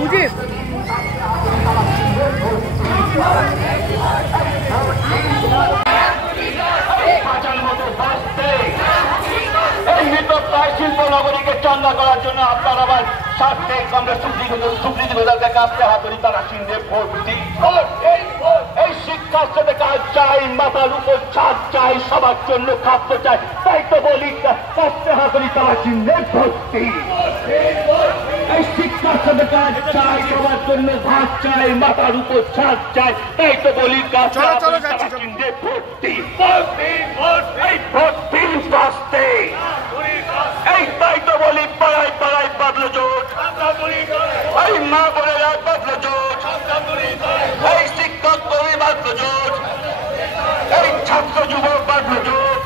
মুজিব শিল্প নগরীকে চাঙ্গা করার জন্য আপনার আবার স্বার্থে আমরা সুপ্রীতি মেধাকে কাছে হাতুড়ি তারা চিহ্নে ভোট দিই। এই শিক্ষার সাথে কাজ চাই, মাথার উপর ছাদ চাই, সবার জন্য খাদ্য চাই, তাই তো বলি কাছে হাতুড়ি তারা চিহ্নে ভোট দিই। এই শিক্ষার সাথে কাজ চাই, সবার জন্য ভাত চাই, মাথার উপর ছাদ চাই, তাই তো বলি কাছে হাতুড়ি তারা চিহ্নে ভোট দিই। এই ভোট দিন বাঁচতে, এই তাই তো বলি পাড়ায় পাড়ায় বাদল জোট, এই মা বোনেরা বাদল জোট, এই শিক্ষক কর্মী বাদল জোট, এই ছাত্র যুবক বাদল জোট,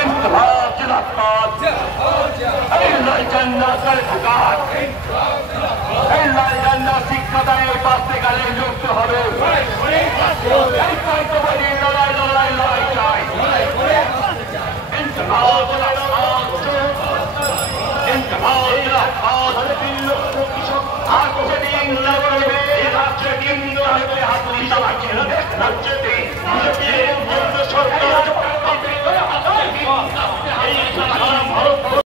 ইনকলাব জিন্দাবাদ, এই লাল ঝান্ডা সরকার, এই লাল ঝান্ডা শিক্ষাদানে বাঁচতে গেলে যুক্ত হবে। এই তাই তো বলি লড়াই লড়াই লড়াই চাই। হাত